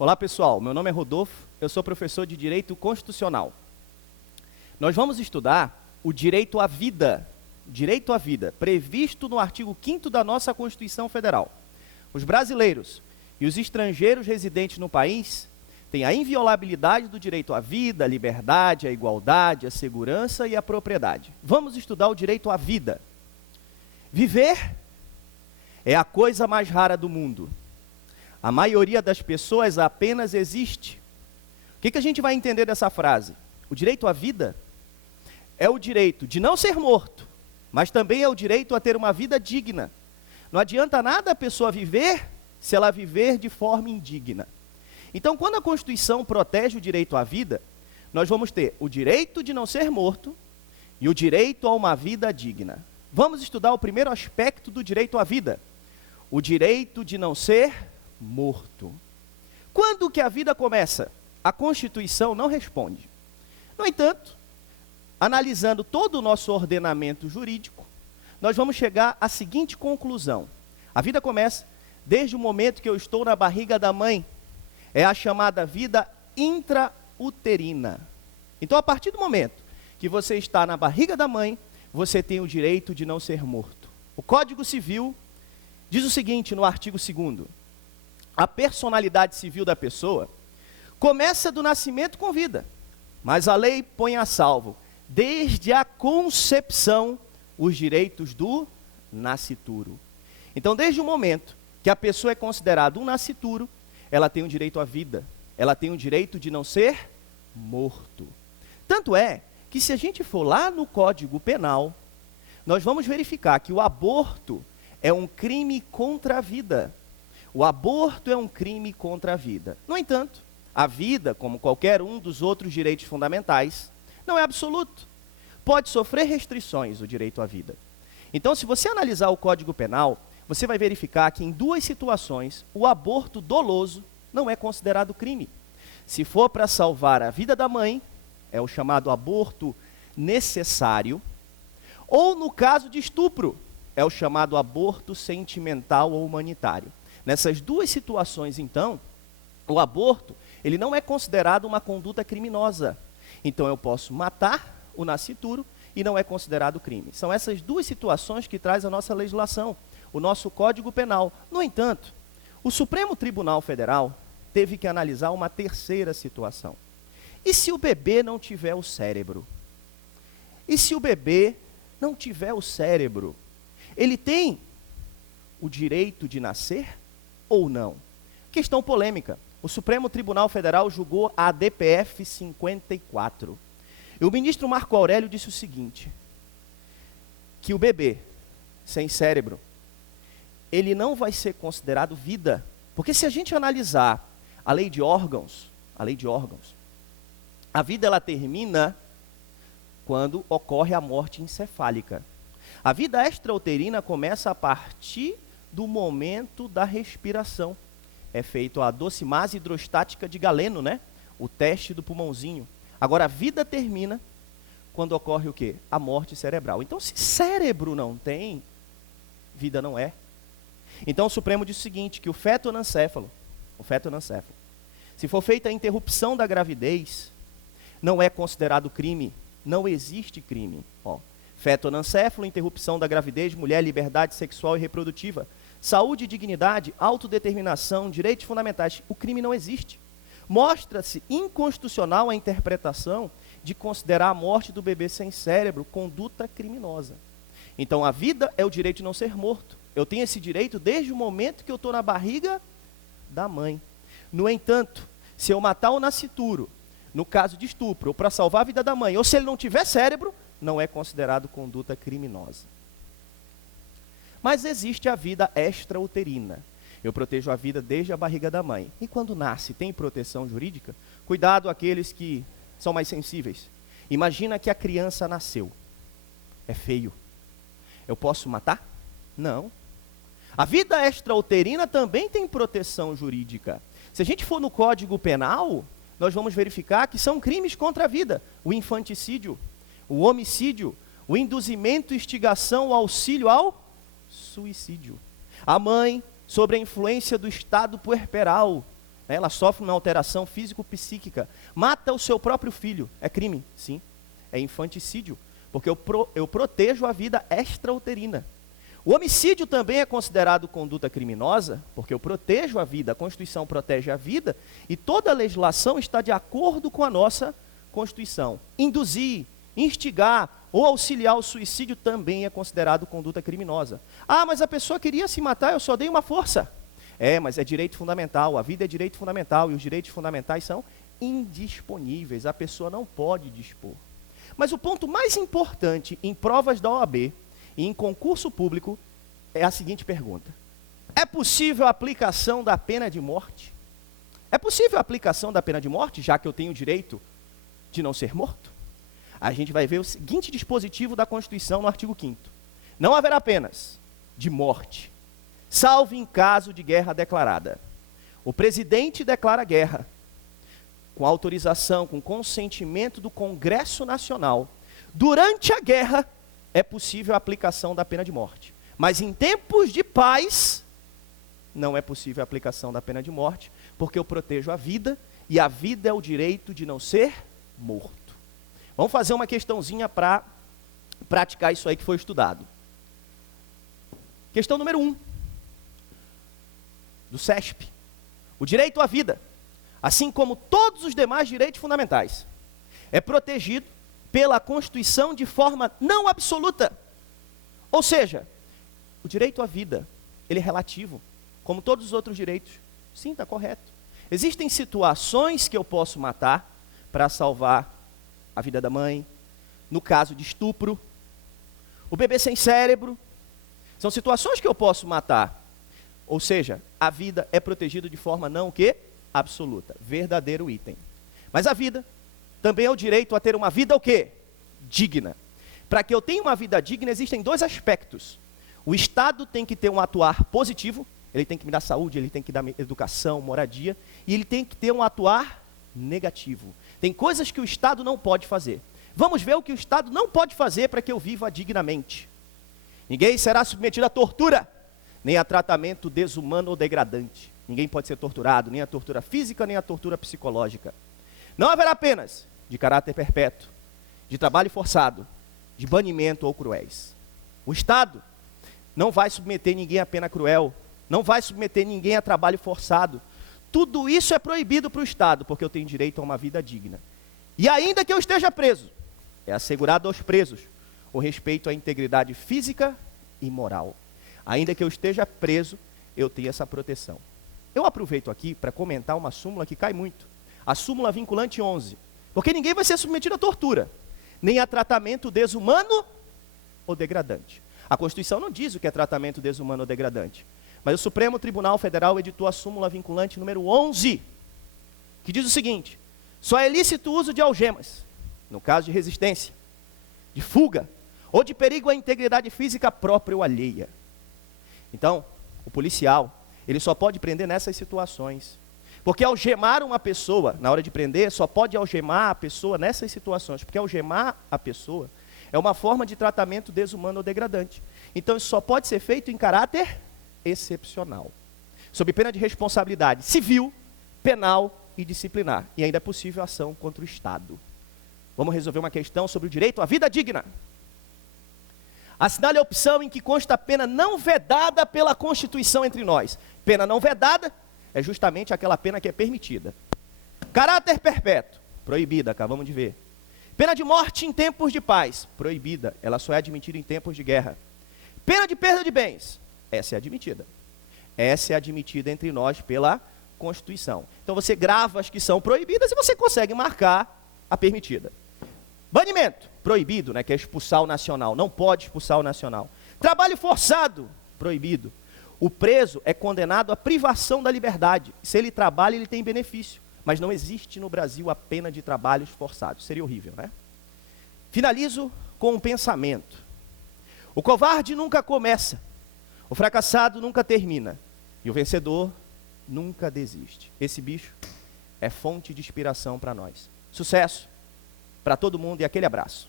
Olá pessoal, meu nome é Rodolfo, eu sou professor de Direito Constitucional. Nós vamos estudar o direito à vida, previsto no artigo 5º da nossa Constituição Federal. Os brasileiros e os estrangeiros residentes no país têm a inviolabilidade do direito à vida, à liberdade, à igualdade, à segurança e à propriedade. Vamos estudar o direito à vida. Viver é a coisa mais rara do mundo. A maioria das pessoas apenas existe. O que a gente vai entender dessa frase? O direito à vida é o direito de não ser morto, mas também é o direito a ter uma vida digna. Não adianta nada a pessoa viver se ela viver de forma indigna. Então, quando a Constituição protege o direito à vida, nós vamos ter o direito de não ser morto e o direito a uma vida digna. Vamos estudar o primeiro aspecto do direito à vida, o direito de não ser morto. Quando que a vida começa? A Constituição não responde. No entanto, analisando todo o nosso ordenamento jurídico, nós vamos chegar à seguinte conclusão. A vida começa desde o momento que eu estou na barriga da mãe. É a chamada vida intrauterina. Então, a partir do momento que você está na barriga da mãe, você tem o direito de não ser morto. O Código Civil diz o seguinte no artigo 2º. A personalidade civil da pessoa começa do nascimento com vida, mas a lei põe a salvo, desde a concepção, os direitos do nascituro. Então, desde o momento que a pessoa é considerada um nascituro, ela tem o direito à vida, ela tem o direito de não ser morto. Tanto é que, se a gente for lá no Código Penal, nós vamos verificar que o aborto é um crime contra a vida. O aborto é um crime contra a vida. No entanto, a vida, como qualquer um dos outros direitos fundamentais, não é absoluto. Pode sofrer restrições o direito à vida. Então, se você analisar o Código Penal, você vai verificar que em duas situações, o aborto doloso não é considerado crime. Se for para salvar a vida da mãe, é o chamado aborto necessário, ou no caso de estupro, é o chamado aborto sentimental ou humanitário. Nessas duas situações, então, o aborto, ele não é considerado uma conduta criminosa. Então, eu posso matar o nascituro e não é considerado crime. São essas duas situações que traz a nossa legislação, o nosso Código Penal. No entanto, o Supremo Tribunal Federal teve que analisar uma terceira situação. E se o bebê não tiver o cérebro? E se o bebê não tiver o cérebro? Ele tem o direito de nascer ou não? Questão polêmica. O Supremo Tribunal Federal julgou a DPF 54. E o ministro Marco Aurélio disse o seguinte, que o bebê sem cérebro, ele não vai ser considerado vida. Porque se a gente analisar a lei de órgãos, a vida ela termina quando ocorre a morte encefálica. A vida extrauterina começa a partir do momento da respiração. É feito a docimase hidrostática de Galeno, né? O teste do pulmãozinho. Agora, a vida termina quando ocorre o quê? A morte cerebral. Então, se cérebro não tem, vida não é. Então, o Supremo diz o seguinte, que o feto anencéfalo, se for feita a interrupção da gravidez, não é considerado crime, não existe crime. Feto anencéfalo, interrupção da gravidez, mulher, liberdade sexual e reprodutiva, saúde e dignidade, autodeterminação, direitos fundamentais. O crime não existe. Mostra-se inconstitucional a interpretação de considerar a morte do bebê sem cérebro conduta criminosa. Então, a vida é o direito de não ser morto. Eu tenho esse direito desde o momento que eu estou na barriga da mãe. No entanto, se eu matar o nascituro, no caso de estupro, ou para salvar a vida da mãe, ou se ele não tiver cérebro, não é considerado conduta criminosa. Mas existe a vida extrauterina. Eu protejo a vida desde a barriga da mãe. E quando nasce, tem proteção jurídica? Cuidado aqueles que são mais sensíveis. Imagina que a criança nasceu. É feio. Eu posso matar? Não. A vida extrauterina também tem proteção jurídica. Se a gente for no Código Penal, nós vamos verificar que são crimes contra a vida. O infanticídio, o homicídio, o induzimento, instigação, o auxílio ao suicídio. A mãe, sobre a influência do estado puerperal, né? Ela sofre uma alteração físico-psíquica, mata o seu próprio filho. É crime? Sim. É infanticídio, porque eu protejo a vida extrauterina. O homicídio também é considerado conduta criminosa, porque eu protejo a vida, a Constituição protege a vida, e toda a legislação está de acordo com a nossa Constituição. Induzir, instigar ou auxiliar o suicídio também é considerado conduta criminosa. Ah, mas a pessoa queria se matar, eu só dei uma força. É, mas é direito fundamental, a vida é direito fundamental, e os direitos fundamentais são indisponíveis, a pessoa não pode dispor. Mas o ponto mais importante em provas da OAB e em concurso público é a seguinte pergunta: é possível a aplicação da pena de morte? É possível a aplicação da pena de morte, já que eu tenho o direito de não ser morto? A gente vai ver o seguinte dispositivo da Constituição no artigo 5º. Não haverá penas de morte, salvo em caso de guerra declarada. O presidente declara guerra, com autorização, com consentimento do Congresso Nacional. Durante a guerra, é possível a aplicação da pena de morte. Mas em tempos de paz, não é possível a aplicação da pena de morte, porque eu protejo a vida, e a vida é o direito de não ser morto. Vamos fazer uma questãozinha para praticar isso aí que foi estudado. Questão número 1, do CESP. O direito à vida, assim como todos os demais direitos fundamentais, é protegido pela Constituição de forma não absoluta. Ou seja, o direito à vida, ele é relativo, como todos os outros direitos. Sim, está correto. Existem situações que eu posso matar para salvar a vida da mãe, no caso de estupro, o bebê sem cérebro. São situações que eu posso matar. Ou seja, a vida é protegida de forma não o quê? Absoluta. Verdadeiro item. Mas a vida também é o direito a ter uma vida o quê? Digna. Para que eu tenha uma vida digna, existem dois aspectos. O Estado tem que ter um atuar positivo, ele tem que me dar saúde, ele tem que dar educação, moradia, e ele tem que ter um atuar negativo. Tem coisas que o Estado não pode fazer. Vamos ver o que o Estado não pode fazer para que eu viva dignamente. Ninguém será submetido à tortura, nem a tratamento desumano ou degradante. Ninguém pode ser torturado, nem a tortura física, nem a tortura psicológica. Não haverá penas de caráter perpétuo, de trabalho forçado, de banimento ou cruéis. O Estado não vai submeter ninguém a pena cruel, não vai submeter ninguém a trabalho forçado. Tudo isso é proibido para o Estado, porque eu tenho direito a uma vida digna. E ainda que eu esteja preso, é assegurado aos presos o respeito à integridade física e moral. Ainda que eu esteja preso, eu tenho essa proteção. Eu aproveito aqui para comentar uma súmula que cai muito. A súmula vinculante 11. Porque ninguém vai ser submetido à tortura, nem a tratamento desumano ou degradante. A Constituição não diz o que é tratamento desumano ou degradante. Mas o Supremo Tribunal Federal editou a súmula vinculante número 11, que diz o seguinte: só é lícito o uso de algemas, no caso de resistência, de fuga, ou de perigo à integridade física própria ou alheia. Então, o policial, ele só pode prender nessas situações. Porque algemar uma pessoa, na hora de prender, só pode algemar a pessoa nessas situações. Porque algemar a pessoa é uma forma de tratamento desumano ou degradante. Então, isso só pode ser feito em caráter excepcional, sob pena de responsabilidade civil, penal e disciplinar. E ainda é possível ação contra o Estado. Vamos resolver uma questão sobre o direito à vida digna. Assinale a opção em que consta a pena não vedada pela Constituição entre nós. Pena não vedada é justamente aquela pena que é permitida. Caráter perpétuo, proibida, acabamos de ver. Pena de morte em tempos de paz, proibida, ela só é admitida em tempos de guerra. Pena de perda de bens, essa é admitida. Essa é admitida entre nós pela Constituição. Então você grava as que são proibidas e você consegue marcar a permitida. Banimento, proibido, né, que é expulsar o nacional, não pode expulsar o nacional. Trabalho forçado, proibido. O preso é condenado à privação da liberdade. Se ele trabalha, ele tem benefício. Mas não existe no Brasil a pena de trabalhos forçados. Seria horrível, né? Finalizo com um pensamento. O covarde nunca começa, o fracassado nunca termina, e o vencedor nunca desiste. Esse bicho é fonte de inspiração para nós. Sucesso para todo mundo e aquele abraço.